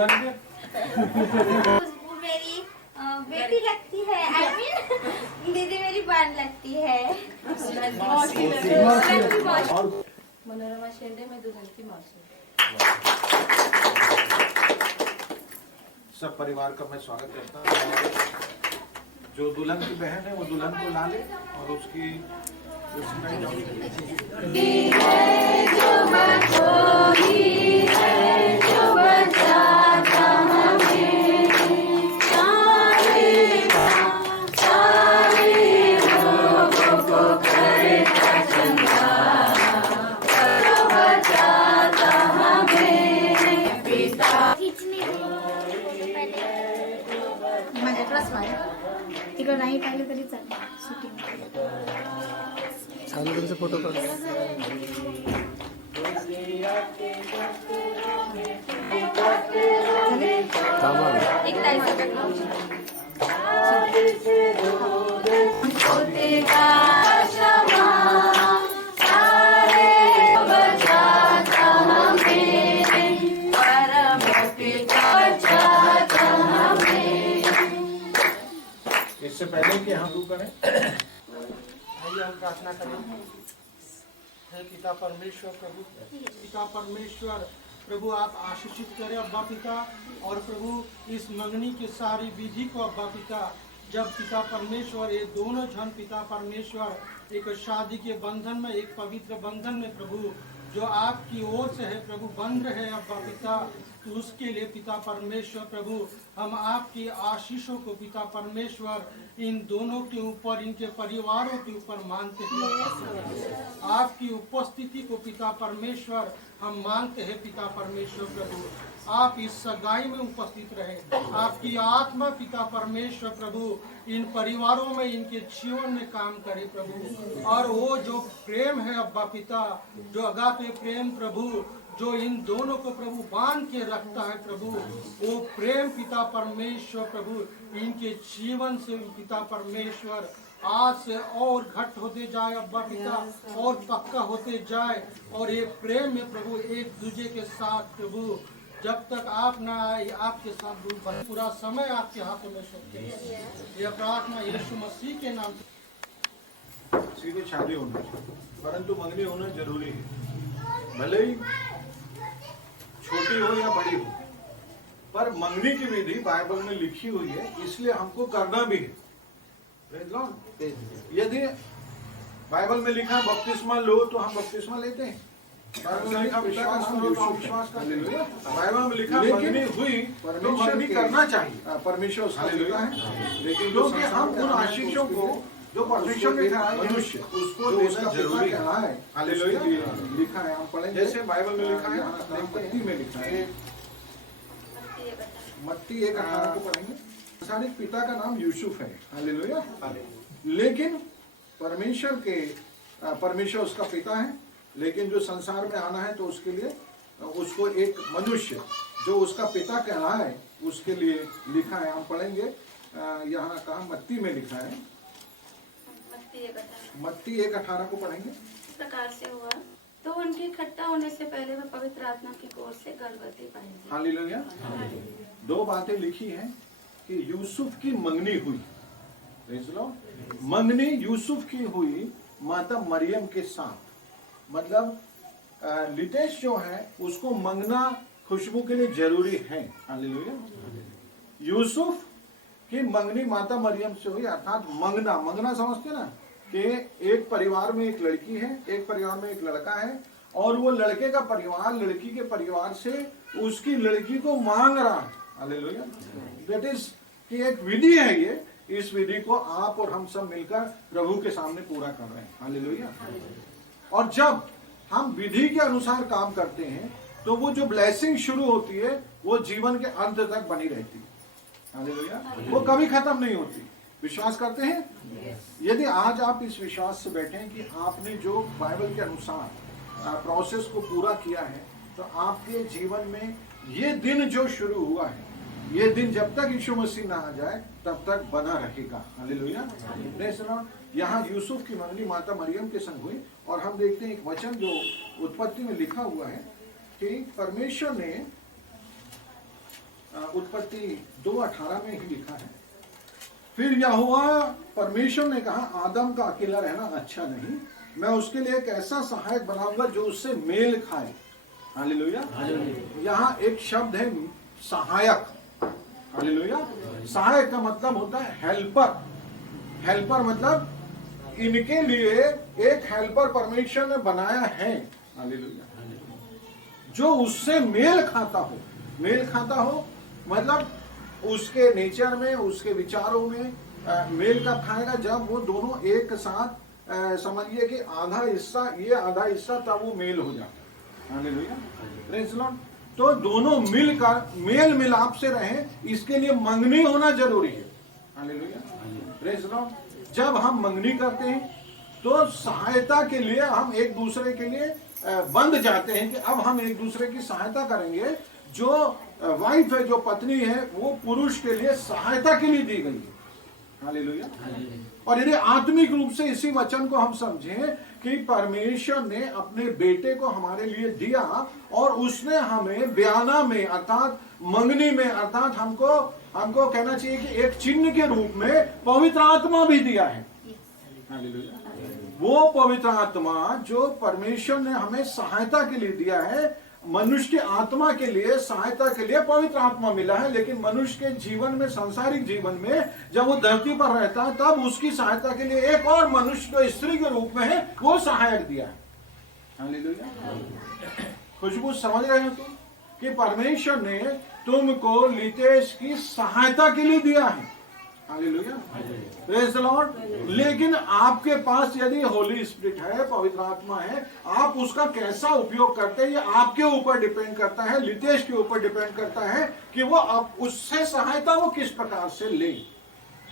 दुल्हन के मेरी बेटी लगती है, I mean, दीदी मेरी बहन लगती है। मनोरमा शेंडे में दुल्हन की मौसी। सब परिवार का मैं स्वागत करता हूँ। जो दुल्हन की बहन है वो दुल्हन को ला ले और उसकी तिकडं नाही पाहिलं तरी चालेल शूटिंग चालू तुमचा फोटो काढ एक ताईचा इससे पहले कि हम शुरू करें, आइए हम प्रार्थना करें। हे पिता परमेश्वर प्रभु, पिता परमेश्वर प्रभु आप आशीषित करें अब्बा पिता, और प्रभु इस मंगनी की सारी विधि को अब्बा पिता, जब पिता परमेश्वर ये दोनों जन पिता परमेश्वर एक शादी के बंधन में, एक पवित्र बंधन में प्रभु जो आपकी ओर से है प्रभु बंध रहे अब्बा पिता, तो उसके लिए पिता परमेश्वर प्रभु हम आपकी आशीषों को पिता परमेश्वर इन दोनों के ऊपर, इनके परिवारों के ऊपर मानते हैं। आपकी उपस्थिति को पिता परमेश्वर हम मानते हैं पिता परमेश्वर प्रभु, आप इस सगाई में उपस्थित रहे। आपकी आत्मा पिता परमेश्वर प्रभु इन परिवारों में, इनके जीवन में काम करे प्रभु, और वो जो प्रेम है अब्बा पिता, जो अगापे प्रेम प्रभु जो इन दोनों को प्रभु बांध के रखता है प्रभु, वो प्रेम पिता परमेश्वर प्रभु इनके जीवन से पिता परमेश्वर आज से और घट होते जाए अब्बा पिता, और पक्का होते जाए, और ये प्रेम में प्रभु एक दूसरे के साथ प्रभु जब तक आप ना आए आपके साथ पूरा समय आपके हाथों में सौंपते हैं। यह प्रार्थना यीशु मसीह के नाम से। सीधे शादी होनी चाहिए, परंतु मंगनी होना जरूरी है, भले ही छोटी हो या बड़ी हो, पर मंगनी की विधि बाइबल में लिखी हुई है, इसलिए हमको करना भी है। यदि बाइबल में लिखा बपतिस्मा लो तो हम बपतिस्मा लेते हैं, बाइबल में लिखा विश्वास करो तो हम विश्वास करते हैं, बाइबल में लिखा मंगनी हुई तो मंगनी करना चाहिए, परमेश्वर हालेलुया है। लेकिन क्योंकि हम उन आशीषों को जो परमेश्वर ने मनुष्य उसको देना जरूरी है, हालेलुया लिखा है। हम पढ़ेंगे जैसे बाइबल में लिखा है, मत्ती में लिखा है, मत्ती 1:18 को पढ़ेंगे। संसारिक पिता का नाम यूसुफ है, हालेलुया, लेकिन परमेश्वर उसका पिता है, लेकिन जो संसार में आना है तो उसके लिए उसको एक मनुष्य जो उसका पिता कहलाए उसके लिए लिखा है। हम पढ़ेंगे यहाँ कहा मत्ती में लिखा है, मत्ती 1:18 को पढ़ेंगे। इस प्रकार से हुआ तो उनके इकट्ठा होने से पहले वह पवित्र आत्मा की गोद से गर्भवती पाई। हालेलुया। दो बातें लिखी हैं कि यूसुफ की मंगनी हुई, मंगनी यूसुफ की हुई माता मरियम के साथ, मतलब लितेश जो है उसको मंगना खुशबू के लिए जरूरी है, हालेलुया। यूसुफ की मंगनी माता मरियम से हुई, अर्थात मंगना समझते ना कि एक परिवार में एक लड़की है, एक परिवार में एक लड़का है, और वो लड़के का परिवार लड़की के परिवार से उसकी लड़की को मांग रहा है, हालेलुया। दैट इज कि एक विधि है ये, इस विधि को आप और हम सब मिलकर प्रभु के सामने पूरा कर रहे हैं, हालेलुया। और जब हम विधि के अनुसार काम करते हैं तो वो जो ब्लेसिंग शुरू होती है वो जीवन के अंत तक बनी रहती है, हालेलुया, वो कभी खत्म नहीं होती। विश्वास करते हैं? यदि आज आप इस विश्वास से बैठे हैं कि आपने जो बाइबल के अनुसार प्रोसेस को पूरा किया है, तो आपके जीवन में ये दिन जो शुरू हुआ है, ये दिन जब तक यीशु मसीह ना आ जाए तब तक बना रहेगा, हालेलुया। यहाँ यूसुफ की मंगनी माता मरियम के संग हुई, और हम देखते हैं एक वचन जो उत्पत्ति में लिखा हुआ है कि परमेश्वर ने उत्पत्ति 2:18 में ही लिखा है, फिर यहोवा परमेश्वर ने कहा आदम का अकेला रहना अच्छा नहीं, मैं उसके लिए एक ऐसा सहायक बनाऊंगा जो उससे मेल खाए। हालेलुया। यहाँ एक शब्द है सहायक। हालेलुया। सहायक का मतलब होता है हेल्पर। हेल्पर मतलब इनके लिए एक हेल्पर परमेश्वर ने बनाया है। हालेलुया। जो उससे मेल खाता हो। मेल खाता हो मतलब उसके नेचर में, उसके विचारों में मेल कब खाएगा, जब वो दोनों एक साथ समझिए कि आधा हिस्सा ये आधा हिस्सा, तब वो मेल हो जाता है। हालेलुया। Praise Lord. तो दोनों मिलकर मेल मिलाप से रहे, इसके लिए मंगनी होना जरूरी है। हालेलुया। Praise Lord. जब हम मंगनी करते हैं तो सहायता के लिए हम एक दूसरे के लिए बंध जाते हैं कि अब हम एक दूसरे की सहायता करेंगे। जो वाइफ है, जो पत्नी है, वो पुरुष के लिए सहायता के लिए दी गई है। हालेलुया। और यदि आत्मिक रूप से इसी वचन को हम समझें कि परमेश्वर ने अपने बेटे को हमारे लिए दिया और उसने हमें बयाना में अर्थात मंगनी में अर्थात हमको कहना चाहिए कि एक चिन्ह के रूप में पवित्र आत्मा भी दिया है। हालेलुया। वो पवित्र आत्मा जो परमेश्वर ने हमें सहायता के लिए दिया है, मनुष्य की आत्मा के लिए सहायता के लिए पवित्र आत्मा मिला है, लेकिन मनुष्य के जीवन में, सांसारिक जीवन में जब वो धरती पर रहता है तब उसकी सहायता के लिए एक और मनुष्य जो स्त्री के रूप में है वो सहायक दिया है। हालेलुया। खुशबू समझ रहे हो तुम कि परमेश्वर ने तुमको लितेश की सहायता के लिए दिया है। हालेलुया। Praise the Lord. लेकिन आपके पास यदि होली स्पिरिट है, पवित्र आत्मा है, आप उसका कैसा उपयोग करते हैं ये आपके ऊपर डिपेंड करता है, लितेश के ऊपर डिपेंड करता है कि वो आप उससे सहायता वो किस प्रकार से ले।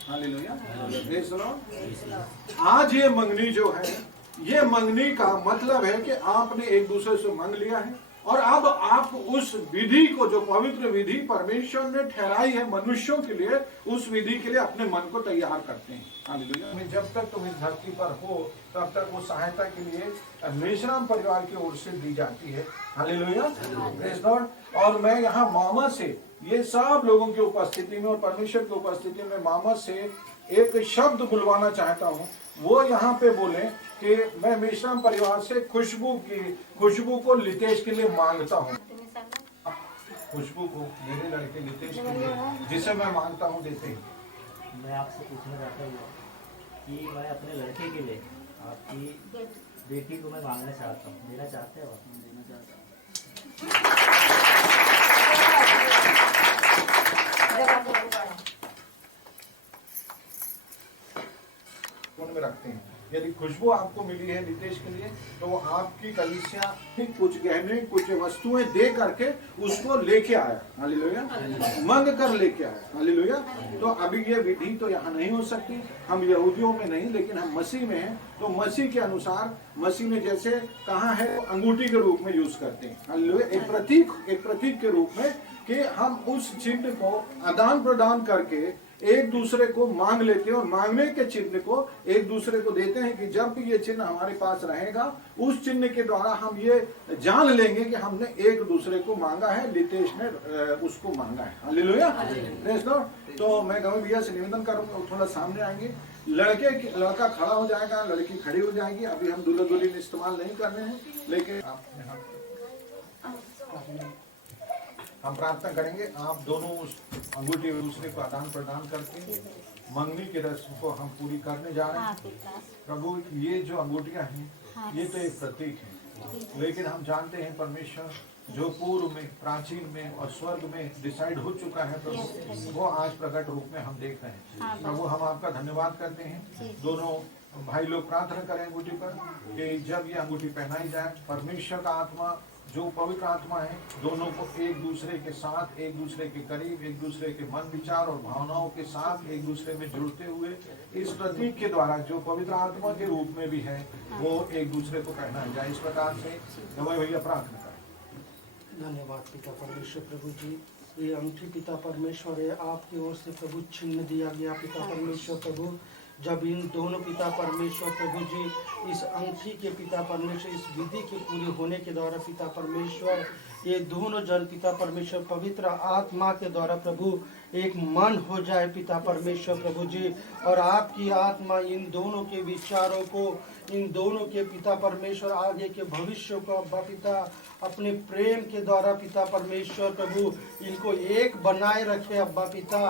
हालेलुया। Praise the Lord. आज ये मंगनी जो है, ये मंगनी का मतलब है कि आपने एक दूसरे से मांग लिया है और अब आप उस विधि को, जो पवित्र विधि परमेश्वर ने ठहराई है मनुष्यों के लिए, उस विधि के लिए अपने मन को तैयार करते हैं। हालेलुया। जब तक तुम इस धरती पर हो तब तक वो सहायता के लिए मेश्राम परिवार की ओर से दी जाती है। हालेलुया। Praise Lord. और मैं यहाँ मामा से, ये सब लोगों की उपस्थिति में और परमेश्वर की उपस्थिति में मामा से एक शब्द बुलवाना चाहता हूँ। वो यहाँ पे बोले कि मैं मेश्राम परिवार से खुशबू को लितेश के लिए मांगता हूँ। खुशबू को, मेरे लड़के लितेश के लिए, जिसे मैं मांगता हूँ, देते हैं। मैं आपसे पूछना चाहता हूँ कि मैं अपने लड़के के लिए आपकी बेटी को मैं मांगना चाहता हूँ। देना चाहते हो आप? देना चाहता हूँ। में रखते हैं। यदि खुशबू आपको मिली है लितेश के लिए तो वो आपकी कलीसिया कुछ गहने, कुछ वस्तुएं दे करके उसको लेके आया। हालेलुया। मांग कर लेके आया। हालेलुया। तो अभी ये विधि तो यहाँ नहीं हो सकती, हम यहूदियों में नहीं, लेकिन हम मसीह में हैं, तो मसीह के अनुसार मसीह ने जैसे कहा है अंगूठी के रूप में यूज करते हैं। हालेलुया। एक प्रतीक के रूप में कि हम उस चिन्ह को आदान प्रदान करके एक दूसरे को मांग लेते हैं और मांगने के चिन्ह को एक दूसरे को देते हैं कि जब भी ये चिन्ह हमारे पास रहेगा उस चिन्ह के द्वारा हम ये जान लेंगे कि हमने एक दूसरे को मांगा है, लितेश ने उसको मांगा है। हालेलुया। Praise Lord. तो मैं गवे भैया से निवेदन करूंगा, थोड़ा सामने आएंगे, लड़का खड़ा हो जाएगा, लड़की खड़ी हो जाएगी। अभी हम दूल्हा दुल्हन इस्तेमाल नहीं कर रहे हैं, लेकिन हम प्रार्थना करेंगे। आप दोनों उस अंगूठी दूसरे को आदान प्रदान करके मंगनी की रस्म को हम पूरी करने जा रहे हैं। प्रभु, ये जो अंगूठियां हैं ये तो एक प्रतीक है, लेकिन हम जानते हैं परमेश्वर जो पूर्व में, प्राचीन में और स्वर्ग में डिसाइड हो चुका है प्रभु, वो आज प्रकट रूप में हम देख रहे हैं। प्रभु, हम आपका धन्यवाद करते हैं। दोनों भाई लोग प्रार्थना करें अंगूठी पर कि जब ये अंगूठी पहनाई जाए, परमेश्वर का आत्मा जो पवित्र आत्मा है दोनों को एक दूसरे के साथ, एक दूसरे के करीब, एक दूसरे के मन विचार और भावनाओं के साथ एक दूसरे में जुड़ते हुए इस प्रतीक के द्वारा जो पवित्र आत्मा के रूप में भी है वो एक दूसरे को पहनाया जाए। इस प्रकार से गवाह भैया प्रार्थना करें। धन्यवाद पिता परमेश्वर। प्रभु जी, ये अंगूठी पिता परमेश्वर है आपकी ओर से प्रभु चिन्ह दिया गया पिता परमेश्वर। प्रभु, जब इन दोनों पिता परमेश्वर प्रभु जी इस अंगूठी के पिता परमेश्वर इस विधि के पूरे होने के द्वारा पिता परमेश्वर ये दोनों जन पिता परमेश्वर पवित्र आत्मा के द्वारा प्रभु एक मन हो जाए पिता परमेश्वर प्रभु जी, और आपकी आत्मा इन दोनों के विचारों को, इन दोनों के पिता परमेश्वर आगे के भविष्य को अब्बा पिता अपने प्रेम के द्वारा पिता परमेश्वर प्रभु इनको एक बनाए रखे अब्बा पिता।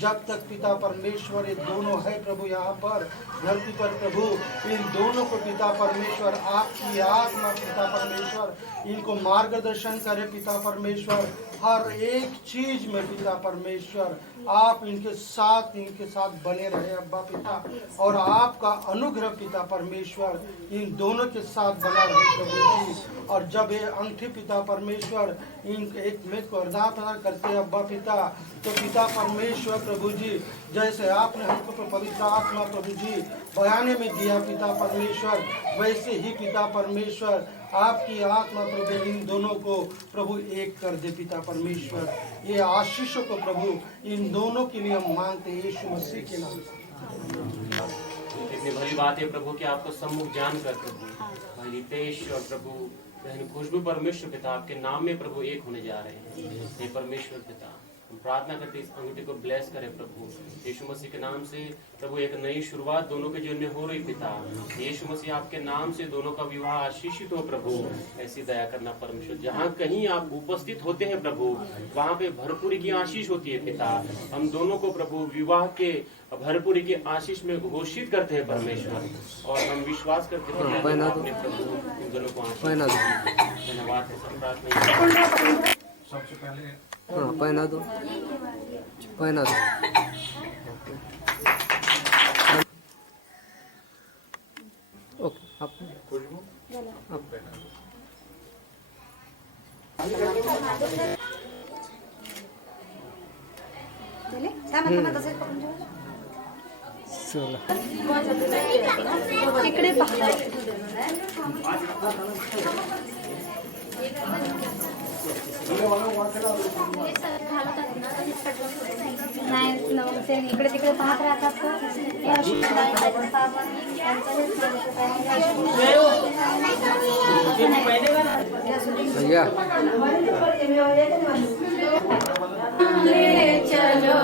जब तक पिता परमेश्वर ये दोनों है प्रभु यहाँ पर धरती पर प्रभु, इन दोनों को पिता परमेश्वर आपकी आत्मा पिता परमेश्वर इनको मार्गदर्शन करे पिता परमेश्वर, हर एक चीज में पिता परमेश्वर आप इनके साथ बने रहे अब्बा पिता, और आपका अनुग्रह पिता परमेश्वर इन दोनों के साथ बना रहे प्रभु जी। और जब ये अंगूठी पिता परमेश्वर इन एक में को अर्दान करते हैं अब्बा पिता, तो पिता परमेश्वर प्रभु जी जैसे आपने हमको पवित्र आत्मा प्रभु जी बयाने में दिया पिता परमेश्वर, वैसे ही पिता परमेश्वर आपकी आत्मा प्रभु इन दोनों को प्रभु एक कर दे पिता परमेश्वर। ये आशीषों को प्रभु इन दोनों के लिए हम मांगते हैं यीशु मसीह के नाम से। इतनी भली बात है प्रभु कि आपको सम्मुख जान कर प्रभु भाई रितेश और प्रभु बहन खुशबू परमेश्वर पिता आपके नाम में प्रभु एक होने जा रहे हैं। हे परमेश्वर पिता हम प्रार्थना करते इस अंगूठी को ब्लेस करें प्रभु यीशु मसीह के नाम से प्रभु, एक नई शुरुआत दोनों के जीवन में हो रही पिता। यीशु मसीह आपके नाम से दोनों का विवाह आशीषित हो प्रभु, ऐसी दया करना परमेश्वर। जहाँ कहीं आप उपस्थित होते हैं प्रभु वहाँ पे भरपूरी की आशीष होती है पिता। हम दोनों को प्रभु विवाह के भरपूरी की आशीष में घोषित करते हैं परमेश्वर, और हम विश्वास करते हैं आपने प्रभु इन दोनों को आशीष दी। धन्यवाद है सब प्रार्थना। सबसे पहले हाँ पहना दो, पहना दो। ओके आप खुशबू आप चले sama-sama तसेच पकडून ठेवा. चला इकडे पहा. नाही न ते इकडे तिकडे पाहत राहतात भैया ले चलो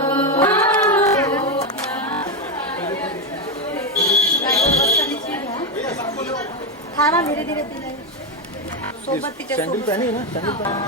थांबा धीरे धीरे सोबत तिच्या सैंडल पहनी है ना, सैंडल पहनी.